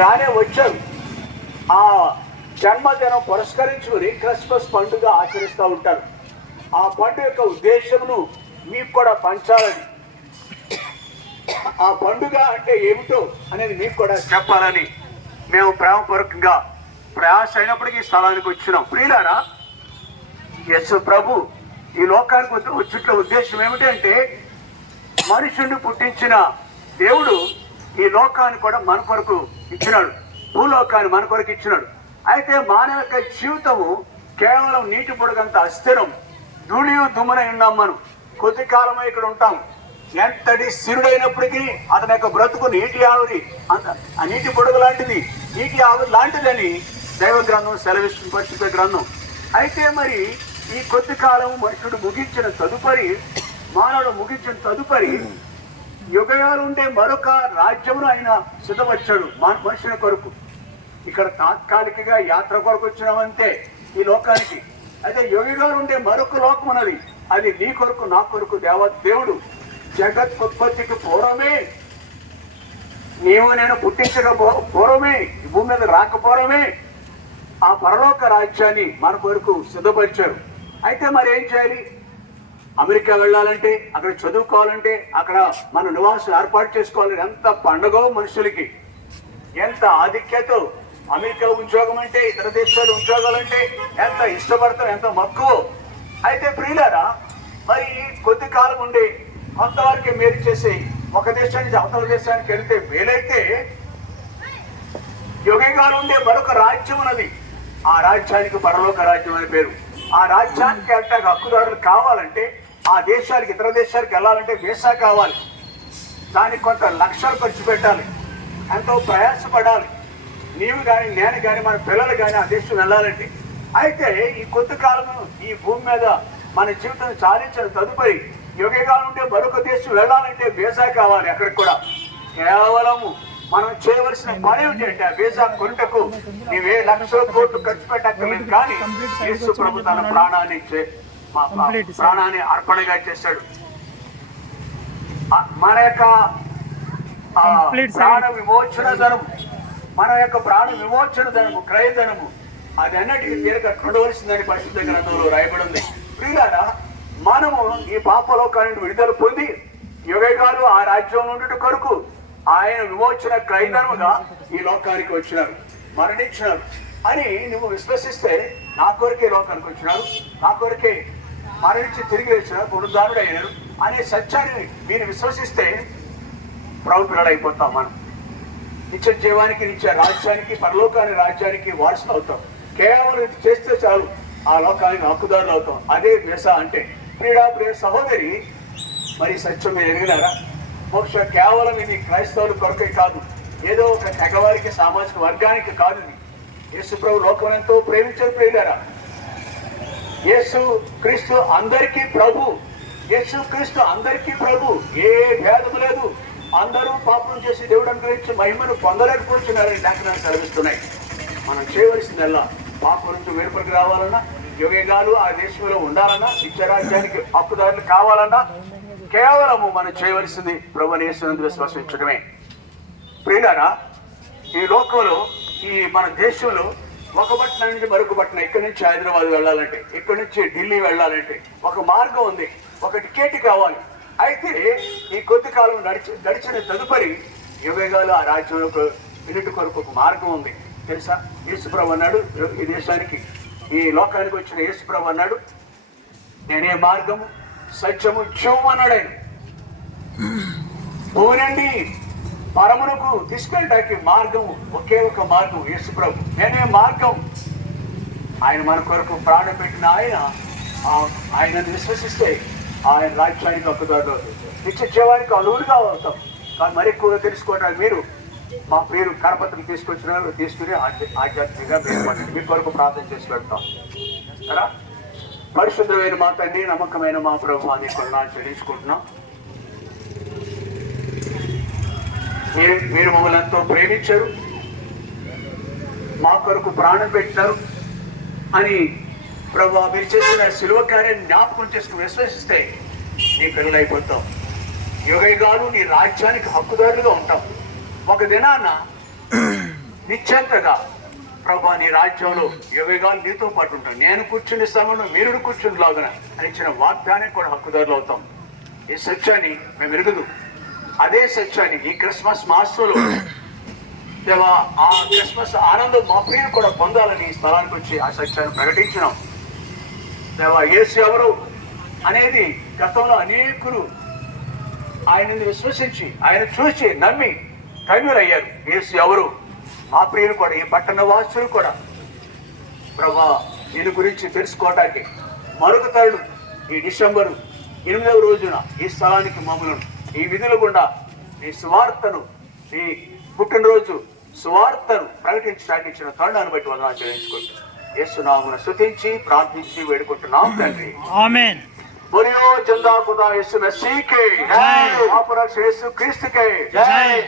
రానే వచ్చారు ఆ జన్మదినం పురస్కరించుకుని క్రిస్మస్ పండుగ ఆచరిస్తూ ఉంటారు. ఆ పండుగ యొక్క ఉద్దేశమును మీకు కూడా పంచాలని. ఆ పండుగ అంటే ఏమిటో అనేది మీకు కూడా చెప్పాలని మేము ప్రేమపూర్వకంగా ప్రయాస అయినప్పటికీ ఈ స్థలానికి వచ్చినాం. ప్రియులారా యశు ప్రభు ఈ లోకానికి వచ్చిన ఉద్దేశం ఏమిటంటే మనుషుణ్ణి పుట్టించిన దేవుడు ఈ లోకాన్ని కూడా మన కొరకు ఇచ్చినాడు. భూలోకాన్ని మన కొరకు ఇచ్చినాడు. అయితే మానవ యొక్క జీవితము కేవలం నీటి పొడుగంత అస్థిరం. ధూళియు దుమ్మునై ఉన్నాం మనం. కొద్ది కాలమే ఇక్కడ ఉంటాం. ఎంతటి స్థిరుడైనప్పటికీ అతని యొక్క బ్రతుకు నీటి ఆవిరి అంత- ఆ నీటి పొడుగు లాంటిది నీటి ఆవిరి లాంటిదని దైవ గ్రంథం సెలవిస్తుంది పరిశుద్ధ గ్రంథం. అయితే మరి ఈ కొద్ది కాలం మనుషుడు ముగించిన తదుపరి మానవుడు ముగించిన తదుపరి యుగయాలు ఉండే మరొక రాజ్యమును ఆయన సిద్ధపరిచాడు మనుషుల కొరకు. ఇక్కడ తాత్కాలికగా యాత్ర కొరకు వచ్చినామంతే ఈ లోకానికి. అయితే యుగయాలు ఉండే మరొక లోకం ఉన్నది అది నీ కొరకు నా కొరకు దేవ దేవుడు. జగత్ ఉత్పత్తికి పూర్వమే. నీవు నేను పుట్టించక పూ- పూర్వమే భూమి మీద రాకపోవడమే. ఆ పరలోక రాజ్యాన్ని మన కొరకు సిద్ధపరిచారు అయితే మరి ఏం చేయాలి? అమెరికా వెళ్ళాలంటే అక్కడ చదువుకోవాలంటే అక్కడ మన నివాసం ఏర్పాటు చేసుకోవాలని ఎంత పండగో మనుషులకి. ఎంత ఆధిక్యత అమెరికా ఉద్యోగం అంటే ఇతర దేశాలు ఉద్యోగాలంటే ఎంత ఇష్టపడతారు ఎంత మక్కువ. అయితే ప్రియులారా మరి కొద్ది కాలం ఉండి కొంతవరకు మేలు చేసి ఒక దేశానికి అవతల దేశానికి వెళ్తే మేలైతే యుగంగా ఉండే మరొక రాజ్యం ఉన్నది. ఆ రాజ్యానికి పరలోక రాజ్యం అని పేరు. ఆ రాజ్యానికి వెళ్ళటానికి హక్కుదారులు కావాలంటే ఆ దేశాలకి ఇతర దేశాలకు వెళ్ళాలంటే వీసా కావాలి. దానికి కొంత లక్షలు ఖర్చు పెట్టాలి. ఎంతో ప్రయాసపడాలి. నీవు కానీ నేను కానీ మన పిల్లలు కానీ ఆ దేశం వెళ్ళాలంటే అయితే ఈ కొత్త కాలం ఈ భూమి మీద మన జీవితం సాధించిన తదుపరి యుగకాలం ఉంటే మరొక దేశం వెళ్ళాలంటే వీసా కావాలి అక్కడికి కూడా. కేవలము మనం చేయవలసిన పని ఏమిటంటే ఆ వీసా కొనుటకు నీవే లక్షల కోట్లు ఖర్చు పెట్టక్కర్లేదు కానీ యేసు ప్రభు తన ప్రాణాన్ని ప్రాణాన్ని అర్పణగా చేశాడు. మన యొక్క ప్రాణ విమోచన ధనము మన యొక్క ప్రాణ విమోచన ధనము క్రయధనము అది అన్నిటికీ తీరక కొనవలసిందని పరిశుద్ధ గ్రంథంలో రాయబడి ఉంది ప్రియులారా మనము ఈ పాపలోకాన్ని విడుదల పొంది యుగకాలు ఆ రాజ్యం నుండి కొరకు ఆయన విమోచన క్రయధనముగా ఈ లోకానికి వచ్చినారు. మరణించినారు. అని నువ్వు విశ్వసిస్తే నా కొరకే లోకానికి వచ్చినారు. నా కొరకే మరణించి తిరిగి వచ్చినారు పునరుద్ధారుడు అయినారు అనే సత్యాన్ని మీరు విశ్వసిస్తే ప్రౌఢులు అయిపోతాం మనం. నిత్య జీవానికి నిత్య రాజ్యానికి పరలోకాన్ని రాజ్యానికి వారసులు అవుతాం. కేవలం చేస్తే చాలు. ఆ లోకానికి హక్కుదారులు అవుతాం. అదే దేశ అంటే క్రీడా ప్రియ సహోదరి మరి సత్యం మీరు ఎరిగినారా బహుశా కేవలం ఇది క్రైస్తవుల కొరకే కాదు. ఏదో ఒక తెగవారికి సామాజిక వర్గానికి కాదు ఇది. యేసు ప్రభు లోకం ఎంతో ప్రేమించారు ప్రేమారా యేసు క్రీస్తు అందరికీ ప్రభు. యేసు క్రీస్తు అందరికీ ప్రభు. ఏ భేదము లేదు. అందరూ పాపం చేసి దేవుడు అనుగ్రహించి మహిమను పొందలేకపోతున్నారని లేఖనాలు సెలవిస్తున్నాయి. మనం చేయవలసిందల్లా పాపం నుంచి వేరుపడికి రావాలన్నా యుగేగాలు ఆ దేశంలో ఉండాలన్నా నిత్యరాజ్యానికి హక్కుదారులు కావాలన్నా కేవలము మనం చేయవలసింది ప్రభు యేసునందు విశ్వసించడమే. ప్రియులారా ఈ లోకంలో ఈ మన దేశంలో ఒక పట్టణం నుంచి మరొక పట్టణం ఇక్కడి నుంచి హైదరాబాద్ వెళ్ళాలంటే ఇక్కడి నుంచి ఢిల్లీ వెళ్ళాలంటే ఒక మార్గం ఉంది ఒక టికెట్ కావాలి. అయితే ఈ కొద్ది కాలం నడిచి నడిచిన తదుపరి యుగగాలు ఆ రాజ్యంలో వినటి కొరకు ఒక మార్గం ఉంది. తెలుసా? యేసుప్రభు అన్నాడు ఈ దేశానికి ఈ లోకానికి వచ్చిన యేసుప్రభు అన్నాడు నేనే మార్గము సత్యము జీవము అన్నాడు ఆయన భూనండి పరమునకు తీసుకెళ్ళడానికి మార్గం ఒకే ఒక మార్గం యేసుప్రభు. నేనే మార్గం. ఆయన మన కొరకు ప్రాణం పెట్టిన ఆయన ఆయన ఆయనను విశ్వసిస్తే ఆయన రాజ్యానికి హక్కుదారులు నిత్య జీవానికి అలువులుగా అవుతాం. కానీ మరి ఎక్కువగా తెలుసుకోవడానికి మీరు మా పేరు కరపత్రం తీసుకొచ్చిన తీసుకుని ఆధ్యాత్మికంగా మీరు మీ కొరకు ప్రార్థన చేసి పెడతాం. సరే పరిశుద్ధమైన మా తండ్రి నమ్మకమైన మా ప్రభు అని కొన్నా చెల్లించుకుంటున్నాం. మీరు మీరు మమ్మల్ని ఎంతో ప్రేమించారు మా కొరకు ప్రాణం పెట్టారు అని ప్రభు మీరు చేసిన శిలువ కార్యాన్ని జ్ఞాపకం చేసుకుని విశ్వసిస్తే నీ పిల్లలైపోతాం యుగయుగాలు నీ రాజ్యానికి హక్కుదారులుగా ఉంటాం. ఒక దినాన నిశ్చంతగా ప్రభా నీ రాజ్యంలో యుగగాలు నీతో పాటు ఉంటాను. నేను కూర్చుని సమయంలో మీరు కూర్చుని లాగున అని ఇచ్చిన వాగ్దానికి కూడా హక్కుదారులు అవుతాం. ఈ సత్యాన్ని మేము ఎరుగుదు. అదే సత్యాన్ని ఈ క్రిస్మస్ మాసంలో దేవా ఆ క్రిస్మస్ ఆనందం మా ప్రియులు కూడా పొందాలని ఈ స్థలానికి వచ్చి ఆ సత్యాన్ని ప్రకటించినాం. దేవా ఏసు ఎవరు అనేది గతంలో అనేకులు ఆయనని విశ్వసించి ఆయన చూసి నమ్మి కన్యులయ్యారు ఏసు ఎవరు? ఆ ప్రియులు కూడా ఈ పట్టణ వాసులు కూడా. ప్రభా దీని గురించి తెలుసుకోవటానికి మరొక తరుడు ఈ డిసెంబర్ ఎనిమిదవ రోజున ఈ స్థలానికి మమ్మలను ఈ విధుల గుండా ఈ సువార్తను ఈ పుట్టినరోజు సువార్తను ప్రకటించడానికి ఇచ్చిన తరుణాన్ని బట్టి వందనాలు చెల్లించుకుంటున్నాం. యేసునామును స్థుతించి ప్రార్థించి వేడుకుంటున్నాం తండ్రి. ఆమేన్. బొరియో చందా కుదా యేసు మసీహ్ జై. యేసు జై.